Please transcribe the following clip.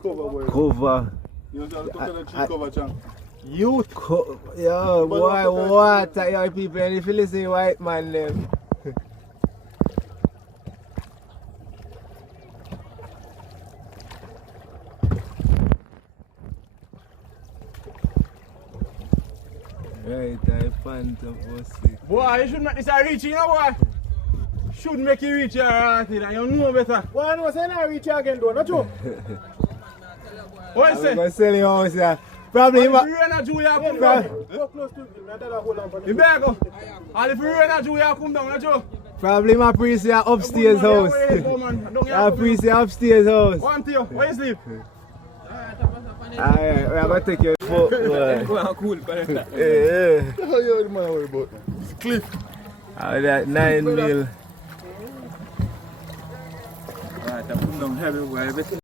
Cover. You know the cover chunk. Youth. Yo, boy, what? Yo, people, and if you listen, white man, them. Right, I phantom pussy. Boy, you should make this a reach, you know, boy. Should make you reach your heart, you know better. Why no say I reach again, though, not true? What you say? I'm going to sell you house, yeah. Probably If you run a Jew, you come down. Go close to him. You better go. And if you run a Jew, you come down, not true? Probably my priest here upstairs house. My priest here upstairs house. One to you, where you sleep? Alright, we're going to take your foot. Cool, Yeah. How you the man worry about? Cliff. That 9 mil. Alright, I'm come down heavy, boy.